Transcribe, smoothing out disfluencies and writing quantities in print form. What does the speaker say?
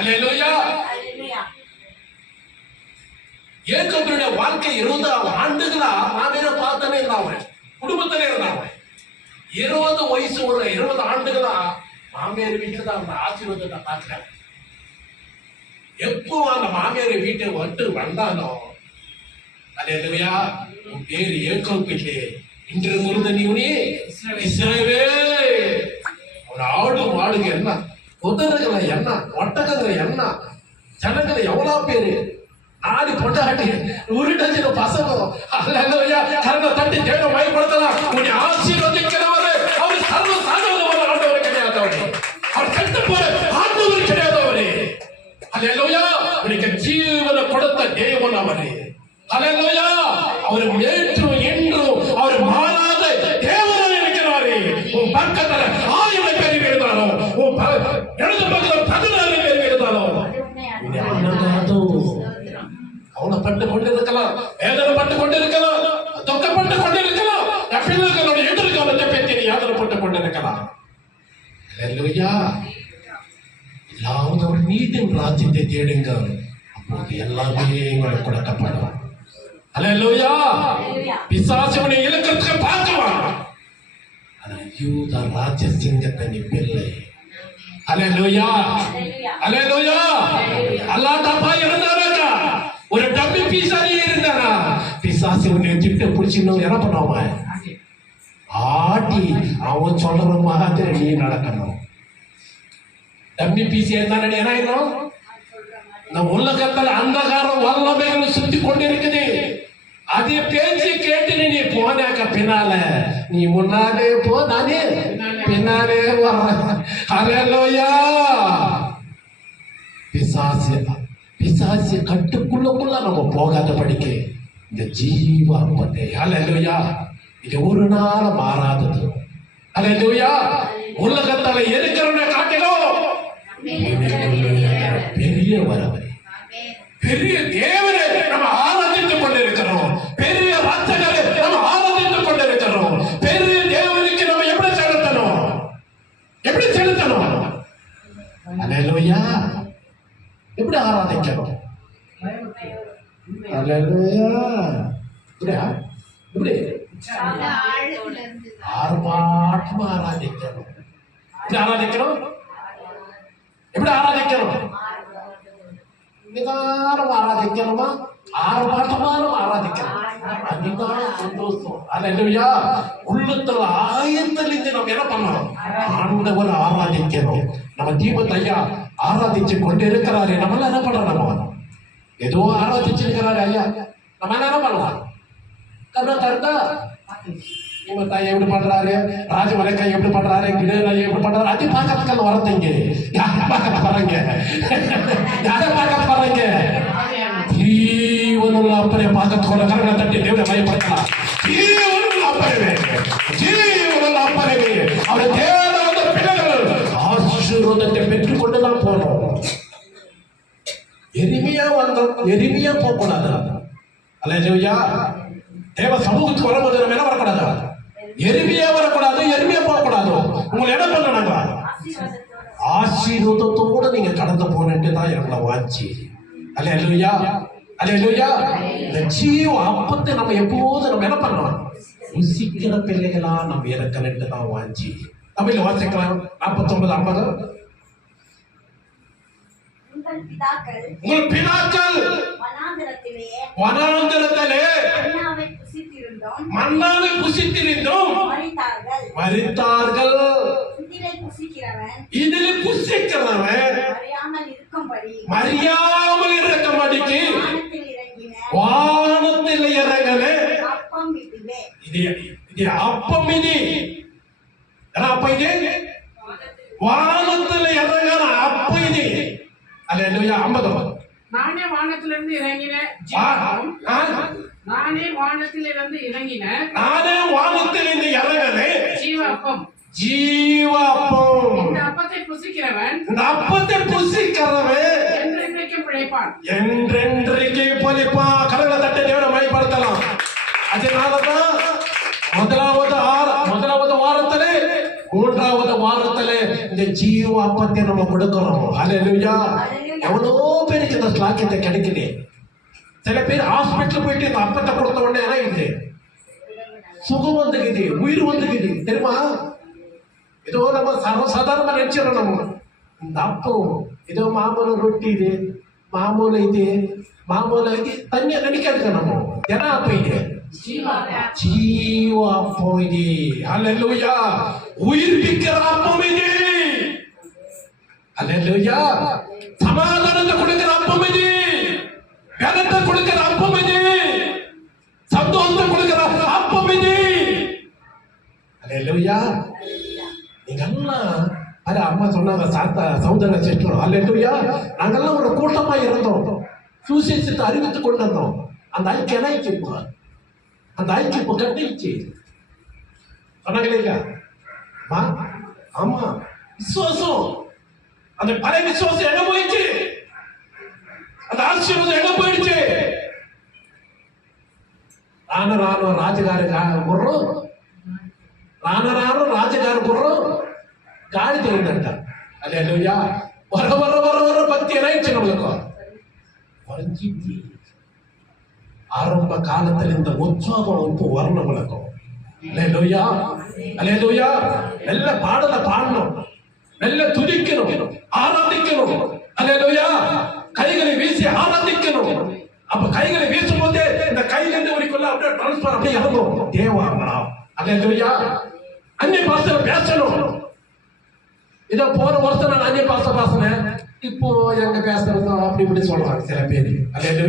அல்லேலூயா. ஏக்கோபுடைய வாழ்க்கை 20 ஆண்டுகளா மாமியாரை பார்த்தனே இருந்தாங்க, குடும்பத்திலே இருந்தாங்க. 20 வயசு ஒரு 20 ஆண்டுகளா மாமியார் வீட்டுல தான் அந்த ஆசீர்வாதத்தை பார்க்கிறாங்க. எப்போ அந்த மாமியார் வீட்டை விட்டு வந்தாலும் அல்லேலூயா, உன் பேரு ஏக்கோபு இல்லை, இன்று முழுது நீ இஸ்ரவேல். ஒரு ஆடு மாடுங்க என்ன, குதிரைகளை என்ன, ஒட்டகங்களை என்ன, ஜனங்களை எவ்வளவு பேரு, நாடு பொண்டாட்டி, உருட்டச்சின பசங்க. அல்லேலூயா, கரங்களை தட்டி தேவனை மகிமைப்படுத்தலாம். உன்னை ஆசீர்வதிக்கிறவரே அவர் சர்வ சாதாரணமான ஆண்டவர் கிடையாதவரே, அவர் கெட்டு போற ஆண்டவர் கிடையாதவரே. அல்லேலூயா, உனக்கு ஜீவனை கொடுத்த தேவன் அவரே. அல்லேலூயா, அவர் நேற்றும் இன்றும் அவர் மாறாத தேவனாக இருக்கிறாரே. உன் பக்கத்துல 1000 பேர் இருந்தாலும், உன் இடது பக்கத்துல 16 பேர் இருந்தாலும் கவலைப்பட்டு கொண்டிருக்கலாம், வேதனைப்பட்டு கொண்டிருக்கலாம், துக்கப்பட்டு கொண்டிருக்கலாம், பிள்ளைகளுடைய எதிர்காலத்தை பற்றி யாதனைப்பட்டு கொண்டிருக்கலாம். அல்லேலூயா, எல்லாவது ஒரு நீதின் ராஜ்யத்தை தேடுங்க, அப்போது எல்லாமே உங்களுக்கு கொடுக்கப்படும். அல்லேலூயா, பிசாசு உன்னை இழுக்கிறதுக்கு பார்க்கலாம், ஆனா யூத ராஜ்ய சிங்கத்தை நீ பிள்ளை. அல்லேலூயா, அல்லேலூயா. அல்லாஹ்தாப்பா இருந்தாரா, ஒரு டம்மி பிசாசு இருந்தாரா, பிசாசு உன்னை திட்டு பிடிச்சின்னு என்ன பண்ணுவாங்க, ஆட்டி அவன் சொல்ற மாதிரி நீ நடக்கணும். டம்மி பீஸ் இருந்தானே என்ன ஆயிடும், இந்த உலகத்தில் அந்தகாரம் வல்லமைகள் சுத்தி கொண்டிருக்குது. அதே பேச்சு கேட்டு நீ போனாக்க பின்னால நீ முன்னாலே போ, நானே பின்னாலே வா. அல்லேலூயா, பிசாசு கட்டுக்குள்ளக்குள்ள நம்ம போகாத படிக்க இந்த ஜீவ அப்பத்தை, அல்லேலூயா, இது ஒரு நாள் மாறாதது. அல்லேலூயா, உலகத்துல இருக்கிறவனை காட்டிலும் பெரிய வரவரை, பெரிய தேவனை நம்ம ஆராதித்துக் கொண்டிருக்கிறோம், பெரிய ரட்சகரை நம்ம ஆராதித்துக் கொண்டிருக்கிறோம். பெரிய தேவனுக்கு நம்ம எப்படி செலுத்தணும், எப்படி செலுத்தணும்? அல்லேலூயா, எப்படி ஆராதிக்கணும்? அல்லேலூயா, எப்படி ஆர்ப்பாட்டமா ஆராதிக்கணும். எப்படி ஆராதிக்கணும்? எப்படி ஆராதிக்கணும்? நிதானம் ஆராதிக்கணுமா, ஆர்ப்பாட்டமானும் ஆராதிக்கணும், அதுதான் சந்தோஷம். அல்லேலூயா, உள்ளத்துல ஆயத்திலிருந்து நம்ம என்ன பண்ணணும், ஆண்டவர் ஆராதிக்கணும். நம்ம தீபத்தை ஐயா ஆராதிச்சு கொண்டு இருக்கிறாரு, நம்மள என்ன பண்றோம், ஏதோ ஆராதிச்சிருக்கிறாரு ஐயா, நம்ம என்ன பண்ணலாம், கண்ணா தருந்தா இவன் தாய் எப்படி பண்றாரு, ராஜமலைக்கா எப்படி பண்றாரு, கிடா எப்படி பண்றாரு, அது பார்க்கறதுக்கு வரத்தீங்க. யாரை பார்க்க போறாங்க, யாரை பார்க்க போறாங்க, ஜீவனுள்ள அப்பரை பார்க்கறதுக்குள்ள கரங்களை தட்டி தேவனை பயன்படுத்தலாம். ஜீவனுள்ள அப்பரவே, ஜீவனுள்ள அப்பரவே, அவரை தேட வந்த பிள்ளைகள் ஆசீர்வாதத்தை பெற்றுக் கொண்டுதான் போனோம். எளிமையா வந்தோம், எளிமையா போகக்கூடாது. அல்லேலூயா, தேவ சமூகத்துக்கு வரும்போது நம்ம என்ன வரக்கூடாது, எளிமையா வரக்கூடாது, எளிமையா போகக்கூடாது. உங்களை என்ன பண்ணாங்க, ஆசீர்வாதத்தோட நீங்க கடந்து போனேன்னு தான் எங்களை வாஞ்சி. அல்லேலூயா, அல்லேலூயா. இந்த ஜீவ அப்பத்தை நம்ம எப்போது நம்ம என்ன பண்ணலாம், ருசிக்கிற பிள்ளைகளா நம்ம இறக்கணுட்டு தான் வாஞ்சி. தமிழ்ல வாசிக்கலாம் 49:50. உங்கள் பிதாக்கள் வனாந்திரத்திலே மன்னாவை புசித்திருந்தோம் மரித்தார்கள். இதில் புசிக்கிறவன் மறியாமல் இருக்கும்படிக்கு வானத்தில் இறங்கலே. இது அப்பம், இது அப்ப இது வானத்தில் இறங்கின அப்ப இது. அல்லேலூயா. 50. நானே வானத்திலிருந்து இறங்கின நானே வானத்திலிருந்து இறங்கின ஜீவ அப்பம், ஜீவ அப்பம். இந்த அப்பத்தை புசிக்கிறவன் என்றென்றைக்கு பிழைப்பான், என்றென்றைக்கு பிழைப்பான். கரங்களை தட்டி தேவனை மகிமைப்படுத்தலாம். அதனாலதான் முதலாவது வாரத்திலே 3வது வாரத்திலே இந்த ஜீவ அப்பத்தை நம்ம கொடுக்கிறோம். ஹல்லேலூயா. எவ்வளோ பேருக்கு இந்த ஸ்லாக்கியத்தை கிடைக்குது. சில பேர் ஹாஸ்பிட்டல் போயிட்டு இந்த அப்பத்தை கொடுத்த உடனே என்ன இது சுகம் வந்துக்குது, உயிர் வந்துக்குது தெரியுமா? ஏதோ நம்ம சர்வசாதாரணமா நினைச்சிடறோம். நம்ம இந்த அப்பம் ஏதோ மாமூல ரொட்டி இது, மாமூல இது, மாமூல இது தனியா நினைக்காதுங்க. நம்ம என்ன அப்பம் இது? ஜீவ அப்பம் இது. ஹல்லேலூயா. உயிர்ப்பிக்கிற அப்பம் இது. ஹல்லேலூயா. சமாதானத்தை கொடுக்கிற அப்பம் இது, கனத்தை கொடுக்கிற அப்பம் இது, சந்தோஷத்தை கொடுக்கிற அப்பம் இது. ஹல்லேலூயா. நீங்கெல்லாம் அது அம்மா சொன்னாங்க, சகோதர சிஸ்டர், ஹல்லேலூயா. நாங்கெல்லாம் ஒரு கூட்டமா இருந்தோம், சுவிசேஷத்தை அறிவித்துக் கொண்டு வந்தோம். அந்த ஐக்கியம் இணைச்சு, அந்த ஐக்கியம் இப்ப கட்டிச்சு சொன்னாங்களே. ஆமா, விசுவாசம், அந்த பழைய விசுவாசம் எங்க போயிடுச்சு? அந்த ஆசீர்வாதம் எங்க போயிடுச்சு? రాను రాను రాజుగారి గుర్రం, రాను రాను రాజుగారి గుర్రం గాడి తోయిందంట. హల్లెలూయా. వర వర వర వర భక్తి ஏனாயிடுச்சு நம்மளுக்கு? குறைஞ்சிச்சு. ஆரம்ப காலத்தில் இந்த உற்சாகம் வந்து வரணும் நம்மளுக்கு. ஹல்லேலூயா. ஹல்லேலூயா. நல்ல பாடலை பாடணும், நல்ல துதிக்கணும், ஆராதிக்கணும். ஹல்லேலூயா. கைகளை வீசி ஆராதிக்கணும். அப்ப கைகளை வீசும் போதே இந்த கையிலிருந்து வரைக்குள்ள அப்படியே டிரான்ஸ்பர் அப்படியே இறங்கும் தேவாங்களா. ஹல்லேலூயா. அந்நிய பாஷையில பேசணும். இதோ போன வருஷம் நான் அந்நிய பாஷை பேசினேன், இப்போ எங்க பேசுறதோ அப்படி இப்படி சொல்றாங்க சில பேர். ஹல்லேலூயா.